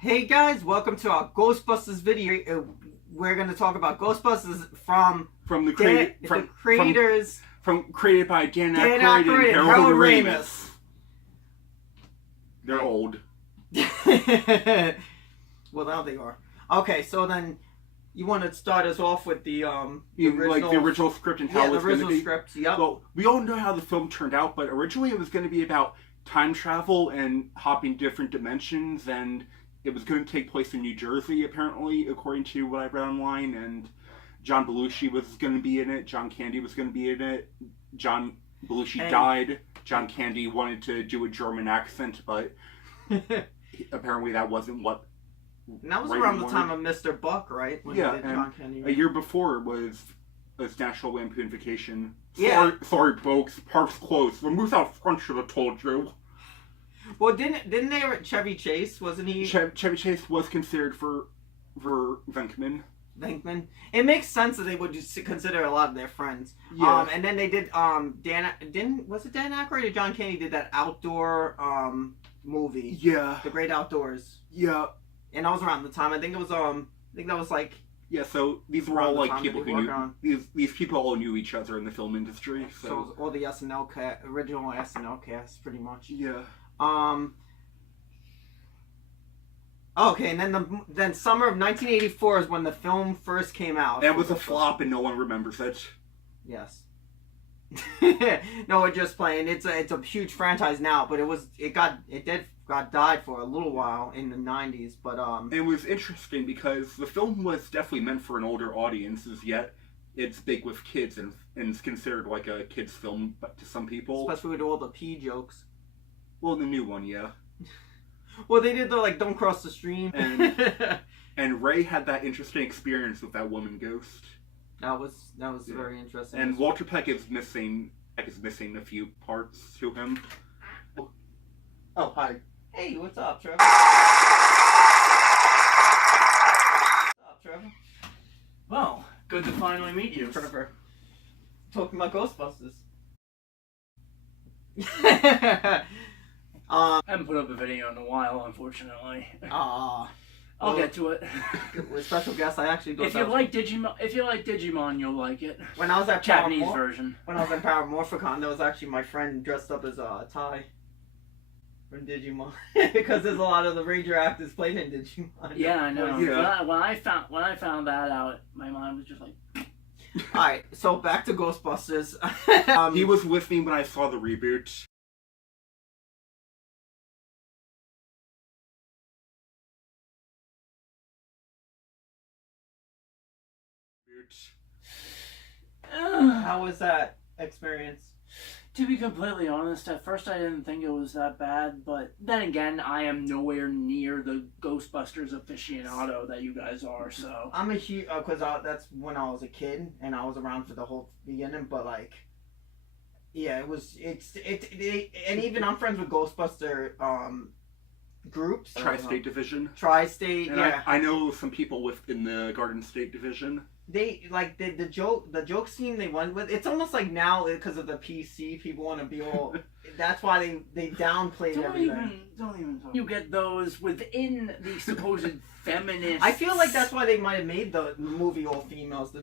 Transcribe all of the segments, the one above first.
Hey guys, welcome to our Ghostbusters video. We're going to talk about Ghostbusters from the creators created by Dan Dan Aykroyd Aykroyd and and Harold Harold Ramis. They're old. Well, now they are. Okay, so then you want to start us off with the original script and how it was going to be. Script. Yep. Well, we all know how the film turned out, but originally it was going to be about time travel and hopping different dimensions, and it was going to take place in New Jersey, apparently, according to what I read online. And John Belushi was going to be in it. John Candy was going to be in it. John Belushi died. John Candy wanted to do a German accent, but apparently that wasn't what. And that was around the time of Mr. Buck, right? When yeah, John Candy, a year before was National Lampoon Vacation. Yeah. Sorry, folks. Park's closed. The moose out front should have told you. Well, didn't they? Chevy Chase, wasn't he? Chevy Chase was considered for Venkman. It makes sense that they would just consider a lot of their friends. Yeah. And then they did was it Dan Aykroyd or John Candy did that outdoor movie? Yeah. The Great Outdoors. Yeah. And that was around the time. I think that was like. Yeah, so these were all like people who knew these people all knew each other in the film industry. So all the original SNL cast, pretty much. Yeah. Okay, and then summer of 1984 is when the film first came out. And it was a flop, and no one remembers it. Yes. No, we're just playing. It's a huge franchise now, but it died for a little while in the 90s, but It was interesting because the film was definitely meant for an older audience, yet it's big with kids and it's considered like a kids film to some people. Especially with all the pee jokes. Well, the new one, yeah. Well, they did the don't cross the stream. And Ray had that interesting experience with that woman ghost. That was very interesting. And Walter Peck is missing a few parts to him. Oh, hi. Hey, what's up, Trevor? What's up, Trevor? Well, good to finally meet you. Trevor. Talking about Ghostbusters. I haven't put up a video in a while, unfortunately. I'll get to it. With special guest, I actually don't. If you like Digimon, you'll like it. When I was at Japanese version. When I was at Paramorphicon, that was actually my friend dressed up as Tai from Digimon because there's a lot of the Ranger actors played in Digimon. Yeah, I know. Yeah. When I found that out, my mind was just like. All right, so back to Ghostbusters. He was with me when I saw the reboot. How was that experience? To be completely honest, at first I didn't think it was that bad, but then again, I am nowhere near the Ghostbusters aficionado that you guys are, so... I'm a huge... because that's when I was a kid, and I was around for the whole beginning, but, like... Yeah, and even I'm friends with Ghostbuster, groups. Tri-State Division. Tri-State, and yeah. I know some people within the Garden State Division. They like the joke scheme they went with. It's almost like now because of the PC, people want to be all. That's why they downplayed everything. Don't even talk. You get those within the supposed feminist. I feel like that's why they might have made the movie all females.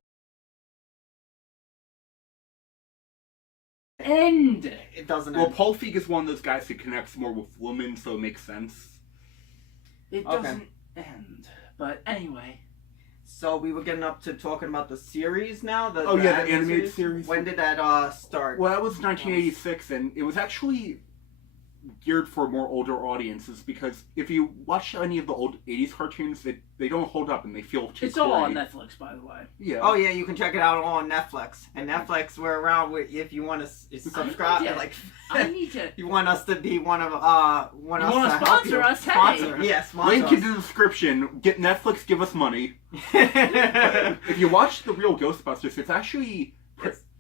End. It doesn't. Well, end. Paul Feig is one of those guys who connects more with women, so it makes sense. It doesn't end. But anyway. So we were getting up to talking about the series now. The animated series. When did that start? Well, that was 1986, and it was actually geared for more older audiences because if you watch any of the old 80s cartoons, they don't hold up and they feel too It's all on Netflix, by the way. Yeah. Oh yeah, you can check it out all on Netflix. And Netflix, we're around with if you want to subscribe. I need to. You want us to be one of you want to sponsor us? Sponsor. Hey. Yeah, sponsor Link us. in the description. Get Netflix, give us money. If you watch the real Ghostbusters, it's actually.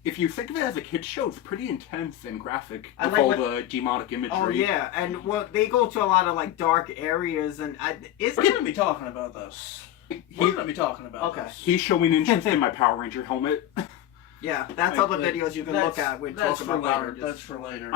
If you think of it as a kid's show, it's pretty intense and graphic with the demonic imagery. Oh yeah, and they go to a lot of like dark areas, and we're gonna be talking about this. We're gonna be talking about this. He's showing interest in my Power Ranger helmet. Yeah, that's all the Like, videos you can look at. We talk about Power Rangers. That's for later.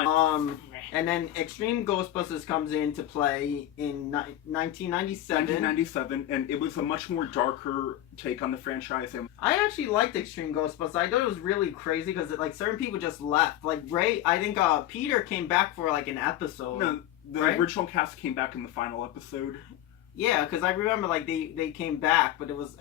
And then Extreme Ghostbusters comes into play in 1997. 1997, and it was a much more darker take on the franchise. And I actually liked Extreme Ghostbusters. I thought it was really crazy because like certain people just left. Like Ray, I think Peter came back for like an episode. no, the Right? original cast came back in the final episode. Yeah, because I remember like they came back, but it was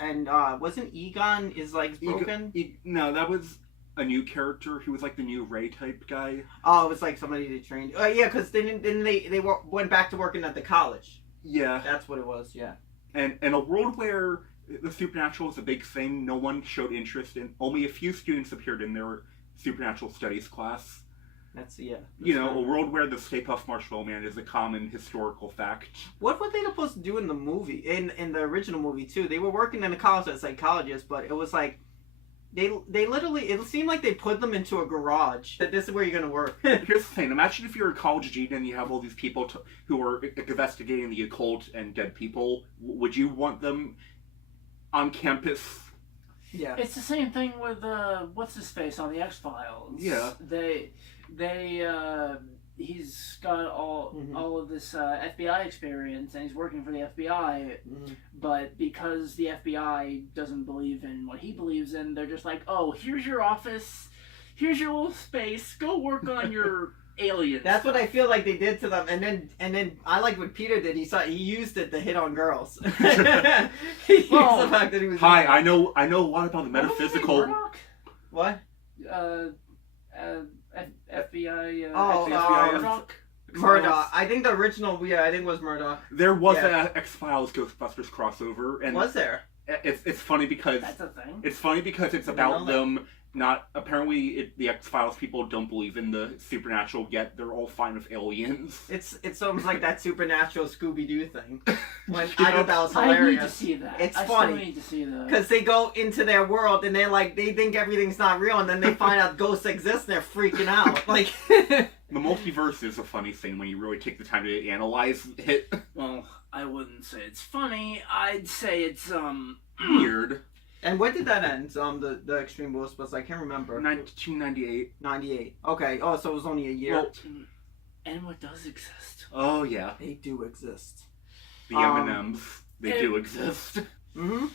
wasn't Egon his legs broken? No, that was a new character. He was like the new Ray type guy. Oh, it was like somebody they trained. Yeah, because then they went back to working at the college. Yeah, That's what it was. Yeah. and in a world where the supernatural is a big thing, no one showed interest in. Only a few students appeared in their supernatural studies class. That's yeah. You know, a world where the Stay Puft Marshmallow Man is a common historical fact. What were they supposed to do in the movie? In the original movie too, they were working in the college as psychologists, but it was like they literally it seemed like they put them into a garage. That this is where you're gonna work. Here's the thing: imagine if you're a college dean and you have all these people who are investigating the occult and dead people. Would you want them on campus? Yeah. It's the same thing with what's his face on the X-Files. Yeah. He's got all of this FBI experience and he's working for the FBI, but because the FBI doesn't believe in what he believes in, they're just like, oh, here's your office, here's your little space, go work on your aliens. That's what I feel like they did to them, and then I like what Peter did. He used it to hit on girls. He used the fact that he was. Hi, I know a lot about the metaphysical. What? FBI. Murdoch. Murdoch. I think the original. Yeah, I think it was Murdoch. There was an X-Files Ghostbusters crossover, and was there? It's funny because That's a thing. It's funny because it's about them. Not apparently the X-Files people don't believe in the supernatural yet. They're all fine with aliens. It's almost like that supernatural Scooby-Doo thing. When I thought that was hilarious. I need to see that. It's I funny. still need to see that. Because they go into their world and they think everything's not real, and then they find out ghosts exist and they're freaking out. Like the multiverse is a funny thing when you really take the time to analyze it. Well, I wouldn't say it's funny. I'd say it's weird. And when did that end? The Extreme Ghostbusters, I can't remember. 1998. 98. Okay. Oh, so it was only a year. Well, and what does exist? Oh yeah, they do exist. The M&Ms, they do exist. Mm-hmm.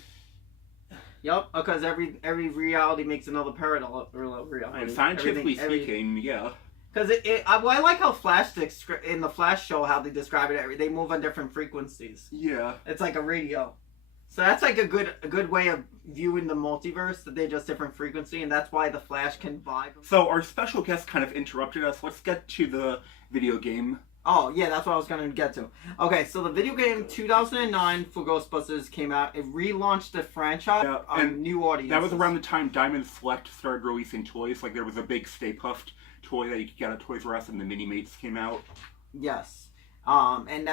Yep, because every reality makes another parallel reality. And scientifically speaking, yeah. Because I like how in the Flash show how they describe it. They move on different frequencies. Yeah. It's like a radio. So that's like a good way of viewing the multiverse, that they're just different frequency, and that's why the Flash can vibe. So our special guest kind of interrupted us. Let's get to the video game. Oh, yeah, that's what I was going to get to. Okay, so the video game 2009 for Ghostbusters came out. It relaunched the franchise on new audiences. That was around the time Diamond Select started releasing toys. Like there was a big Stay Puft toy that you could get at Toys R Us, and the Mini-Mates came out. Yes. And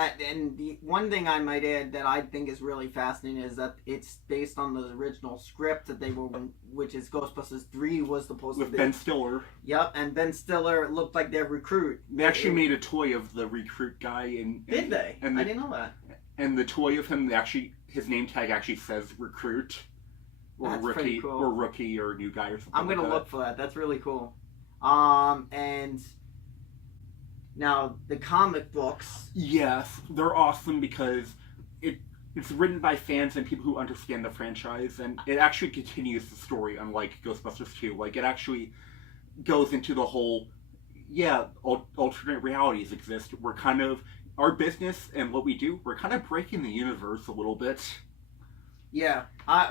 the one thing I might add that I think is really fascinating is that it's based on the original script that they were, which is Ghostbusters 3 was supposed to be. With Ben Stiller. Yep, and Ben Stiller looked like their recruit. They actually made a toy of the recruit guy. Did they? I didn't know that. And the toy of him, his name tag actually says recruit. Or That's rookie, pretty cool. or rookie, or new guy, or something. I'm gonna like look for that. That's really cool. And now the comic books. Yes, they're awesome because it's written by fans and people who understand the franchise, and it actually continues the story, unlike Ghostbusters 2. Like, it actually goes into the whole, alternate realities exist. We're kind of, our business and what we do, we're kind of breaking the universe a little bit. Yeah. I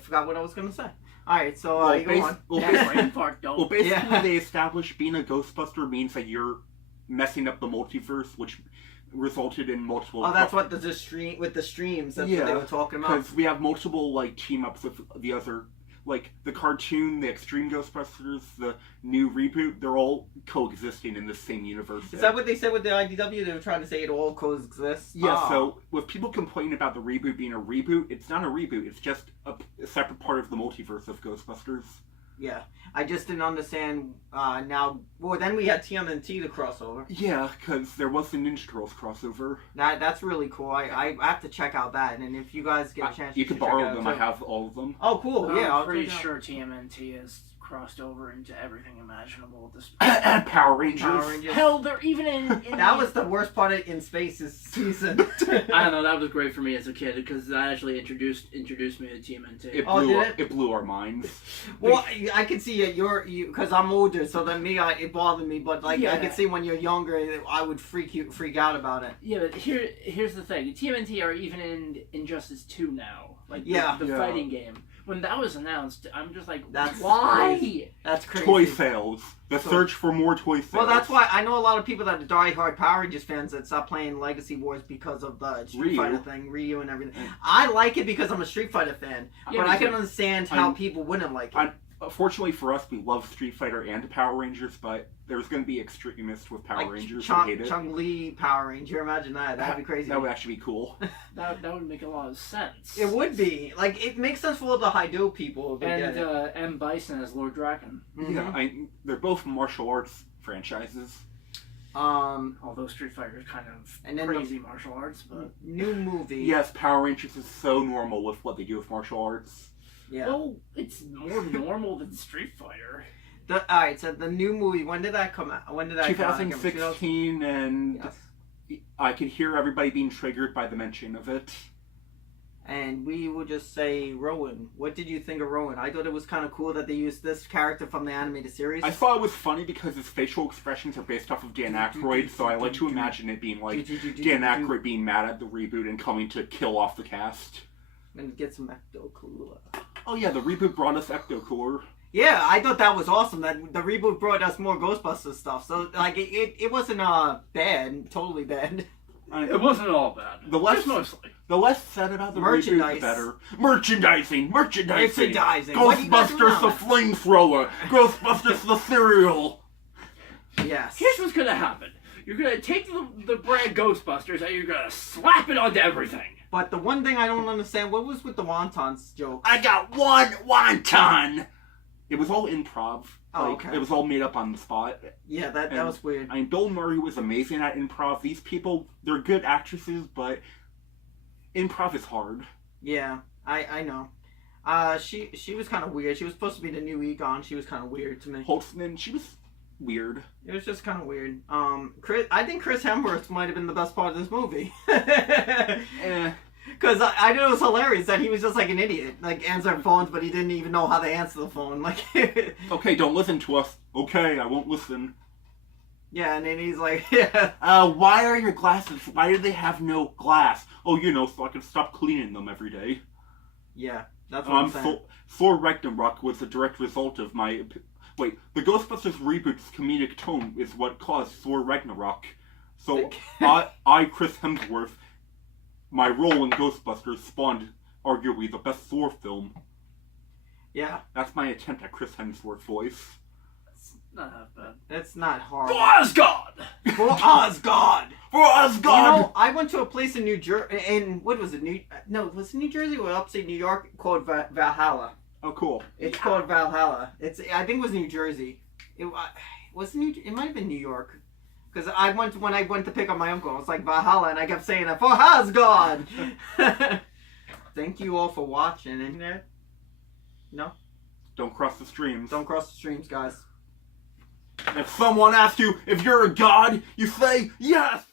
forgot what I was gonna say. Alright, so you go on. Basically, they established being a Ghostbuster means that you're messing up the multiverse, which resulted in multiple. Oh, that's what with the streams. That's what they were talking about. Because we have multiple team ups with the other, the cartoon, the Extreme Ghostbusters, the new reboot. They're all coexisting in the same universe. Is that what they said with the IDW? They were trying to say it all coexists. Yeah. So with people complaining about the reboot being a reboot, it's not a reboot. It's just a separate part of the multiverse of Ghostbusters. Yeah, I just didn't understand. Now, well, then we had TMNT to crossover. Yeah, because there was the Ninja Turtles crossover. That's really cool. I have to check out that, and if you guys get a chance, you can should check it borrow out them. too. I have all of them. Oh, cool. Yeah, I'm pretty sure TMNT has crossed over into everything imaginable at this point. And Power Rangers. Power Rangers. Hell, they're even in That was the worst part of In Space's season. I don't know. That was great for me as a kid because that actually introduced me to TMNT. It blew our minds. Well, I can see it. Because I'm older, so then it bothered me. But like, I can see when you're younger, I would freak out about it. Yeah, but here's the thing: TMNT are even in Injustice 2 now, like the fighting game. When that was announced, I'm just like, why? Crazy. That's crazy. Toy sales. The search for more toy sales. Well, that's why I know a lot of people that are die-hard Power Rangers fans that stopped playing Legacy Wars because of the Street Fighter thing, Ryu and everything. I like it because I'm a Street Fighter fan, but I can understand how people wouldn't like it. Fortunately for us, we love Street Fighter and Power Rangers, but there's going to be extremists with Power Rangers who hate it. Chung-Li Power Ranger, imagine that. That'd be crazy. That would actually be cool. that would make a lot of sense. It would be. Like, it makes sense for all the Haido people. And M. Bison as Lord Draken. Mm-hmm. Yeah, they're both martial arts franchises. Although Street Fighter is kind of crazy martial arts, but new movie. Yes, Power Rangers is so normal with what they do with martial arts. Yeah. Well, it's more normal than Street Fighter. Alright, so the new movie, when did that come out? When did that 2016, come out? and Yes. I could hear everybody being triggered by the mention of it. And we will just say Rowan. What did you think of Rowan? I thought it was kind of cool that they used this character from the animated series. I thought it was funny because his facial expressions are based off of Dan Aykroyd, so I like to imagine it being like Dan Aykroyd being mad at the reboot and coming to kill off the cast. And get some Ecto Cooler. Oh yeah, the reboot brought us Ecto Cooler. Yeah, I thought that was awesome. That the reboot brought us more Ghostbusters stuff. So like it wasn't bad, totally bad. It wasn't all bad. The less said about the reboot, the better. Merchandising. Ghostbusters the flamethrower. Ghostbusters the cereal. Yes. Here's what's gonna happen. You're gonna take the brand Ghostbusters and you're gonna slap it onto everything. But the one thing I don't understand, what was with the wontons joke? I got one wonton. It was all improv. Oh, okay. It was all made up on the spot. Yeah, that was weird. I mean, Bill Murray was amazing at improv. These people, they're good actresses, but improv is hard. Yeah, I know. She was kind of weird. She was supposed to be the new Egon. She was kind of weird to me. Holtzman, she was weird. It was just kind of weird. I think Chris Hemsworth might have been the best part of this movie. Because I thought it was hilarious that he was just like an idiot, like answering phones, but he didn't even know how to answer the phone. Like, okay, don't listen to us. Okay, I won't listen. Yeah, and then he's like, yeah. Why are your glasses? Why do they have no glass? Oh, so I can stop cleaning them every day. Yeah, that's what I'm saying. Thor Ragnarok was a direct result of my. Wait, the Ghostbusters reboot's comedic tone is what caused Thor Ragnarok. So I, Chris Hemsworth. My role in Ghostbusters spawned arguably the best Thor film. Yeah. That's my attempt at Chris Hemsworth's voice. It's not that bad. It's not hard. For Asgard! For Asgard! For Asgard! I went to a place in New Jersey, what was it? Was it New Jersey or upstate New York called Valhalla. Oh, cool. It's called Valhalla. I think it was New Jersey. It might have been New York. Because when I went to pick up my uncle, it's like Valhalla, and I kept saying it, for Asgard! Thank you all for watching. Internet? No? Don't cross the streams. Don't cross the streams, guys. If someone asks you if you're a god, you say yes!